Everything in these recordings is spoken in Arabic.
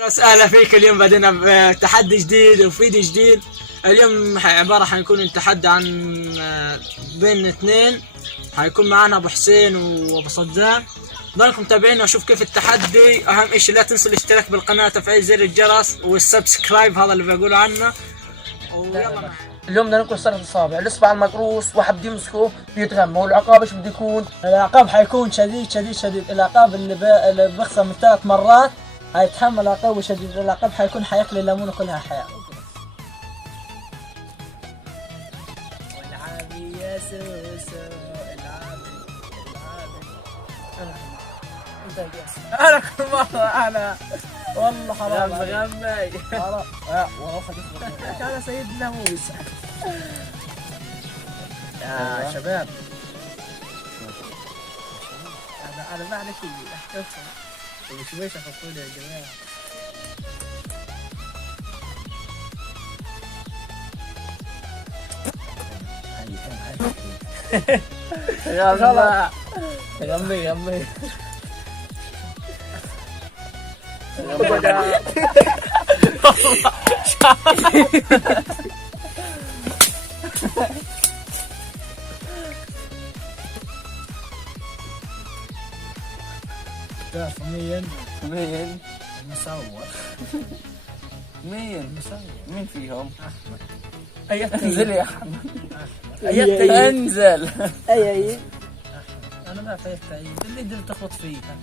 وسهلا فيك. اليوم بدينا بتحدي جديد وفيديو جديد. اليوم عبارة حيكون التحدي عن بين اثنين. حيكون معنا ابو حسين وابو صدام. ضلكم متابعينا وشوف كيف التحدي. اهم اشي لا تنسوا الاشتراك بالقناة، تفعيل زر الجرس والسبسكرايب، هذا اللي بقوله عنه. ويلا معنا. اليوم بدنا ننقل 3 اصابع، الاصبع المقروص واحد بده يمسكه بيتغمى، والعقاب ايش بده يكون؟ العقاب حيكون شديد شديد شديد. العقاب اللي بيخسر من 3 مرات هيتحمل عقاب شديد. العقاب حيكون حياكل الليمون كلها حياة. العبي يا سوسو العبي. انت انا كل مرة انا والله حرام غمي حرام. انا سيدنا موسى يا شباب. انا ما عليك شويش افكوني يا جماعه. يلا غمي تعرف مين المصور؟ مين فيهم؟ انزل يا احمد. انزل. اي انا ما فيت اللي قدرت تخبط فيها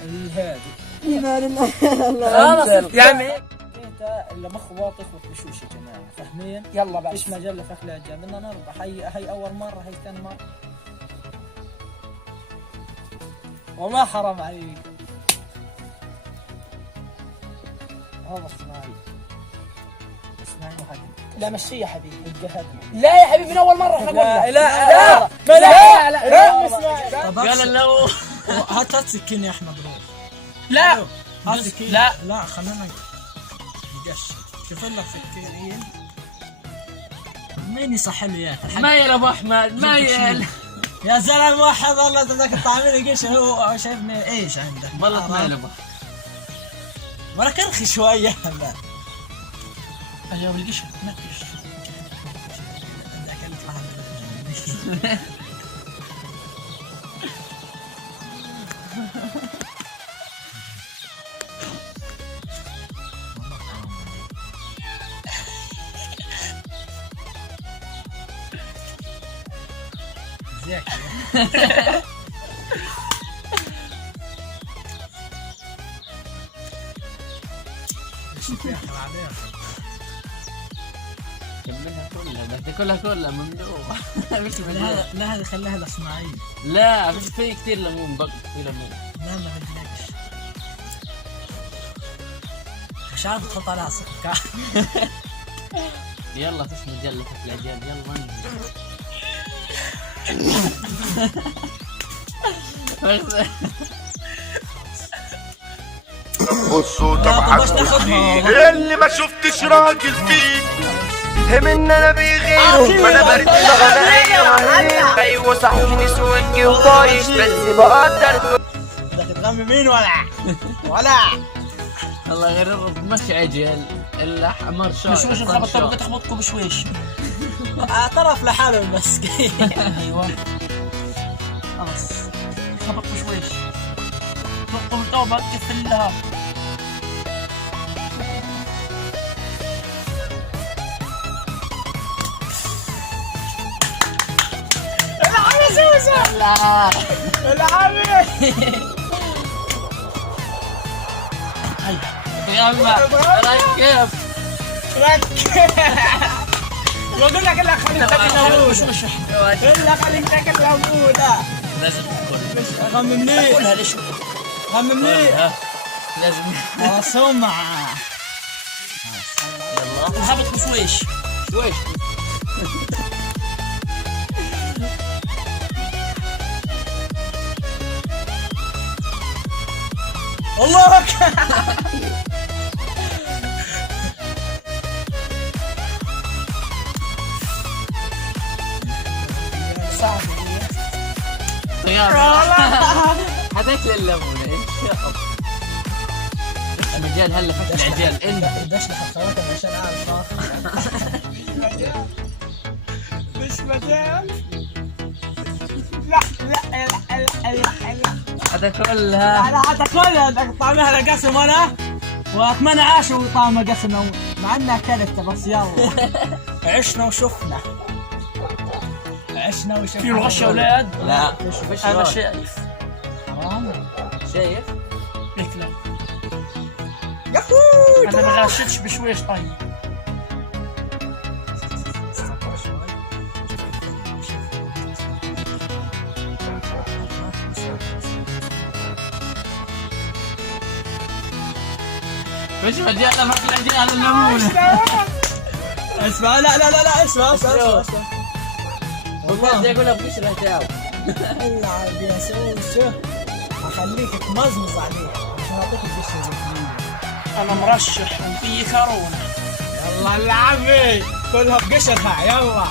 الهادي. خلاص يعني اللي مخه واطي يخبط بشوش يا جماعه، فاهمين؟ يلا بس مش مجله فخلع الجاي بدنا نربح. هي اول مره، هي ثاني مره. والله حرام عليك. هذا اسمعي وحدي. لا مشي يا حبيبي. الجهدنا. لا يا حبيبي من اول مره احنا قلنا لا قال لو هات سكين يا احمد. روح. لا هات سكين. لا خلينا نقش. شوف لك سكين. مين يصح لي اياها؟ مايل ابو احمد مايل. يا زلمه واحد والله ذاك الطعمين قش. هو شايفني ايش عندك؟ والله مايل ابو ولا كرخي شويه. لا اليوم القش نكش. زيك كلها ممنوع. لا هذه خليها لاسماعيل. لا في كثير ليمون بقى في ليمون. لا ما بدناش. مش عارف تحط عليها سكر. يلا تسمى جلة العجال. يلا بصوا طبعا اللي ما شفتش راجل فيه همنا انا بيغيره. ما انا برد شغلانه. ايوه صحيح نسوانجي وطايش بس بقدر. بدك تغمي مين ولا الله غير مش عجل الاحمر شاي بشويش الخبط. تبغى تخبطكم بشويش. اعترف لحاله المسكين. ايوه خلاص خبط بشويش. تطلب توبه كفلها. بقول لك الا خليك تاكل ليمون. الا خليك تاكل ليمون. لازم تاكل. غممني. كلها ليش؟ غممني. لازم. خلاص مع يلا خبط بشويش. شويش. الله اكبر. صعب. طيارة. هتاكل الليمون ان شاء الله. مجال هلا فتح العجال انت. دشلح الخواتم عشان اعرف صار. مش مجال. لا لا لا لا لا لا. هذا كلها انا حتاكلها طعمها لقسم انا واتمنى عاشوا طعمها قسم مع انها كلت بس يلا. عشنا وشفنا. عشنا وشفنا. في الغش يا اولاد. لا انا شايف. حرام. شايف ليك لا ياهو. انا ما غشتش بشويش. طيب مش مجال ما في العجال الليمون. اسمع لا لا لا لا اسمع اسمع. والله بدي اقولها بقشرة تاو. العب يا سوسو. اخليك تمزمز عليك عشان اعطيك القشره. انا مرشح وفي كورونا. يلا العبي كلها بقشرها يلا.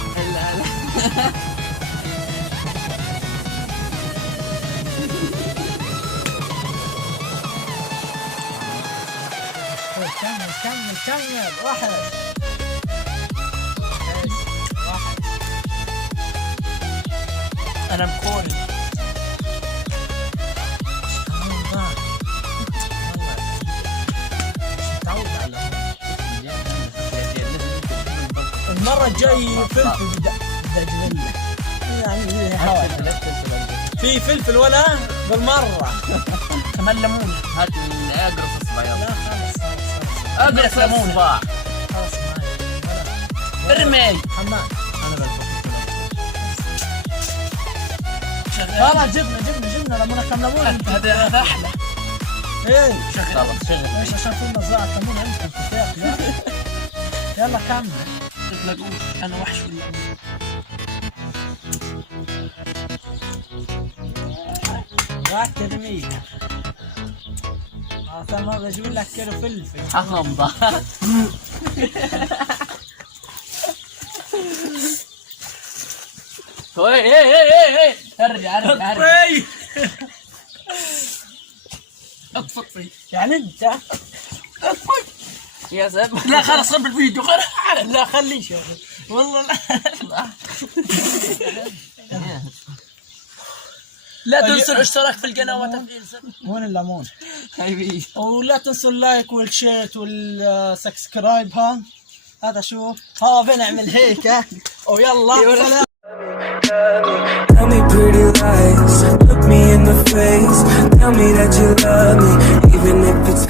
كمل كمل كمل. واحد انا مكوري. المرة الجاي فلفل بدي اجيب لك يعني حوالي. في فلفل ولا بالمرة. كمان ليمون. هات اقرص اصبع لا يلا. خلص خلص اقرص ليمون صباع. خلص معي. ارمي. حمام. انا بلفظ. شغال. خلاص جبنا ليمونة كم ليمونة. هذا احلى. ايه خلاص شغل. ليش عشان في مزرعة ليمون عندكم في الفياق. يلا كمل. تلاقوش انا وحش في الليمون. لا ترميها. تمام بجيب لك كيلو فلفل. حمضة. ايه ارجع. اطفي. يعني انت يا سب. لا خلاص صب الفيديو خلاص. لا خليش والله لا تنسوا الاشتراك في القناه وتفعيل زر. وين الليمون. حبيبي ولا تنسوا اللايك والشير والسبسكرايب. هذا شو ها بنعمل هيك ويلا سلام. Tell me pretty lies, look me in the face. Tell me that you love me, even if it's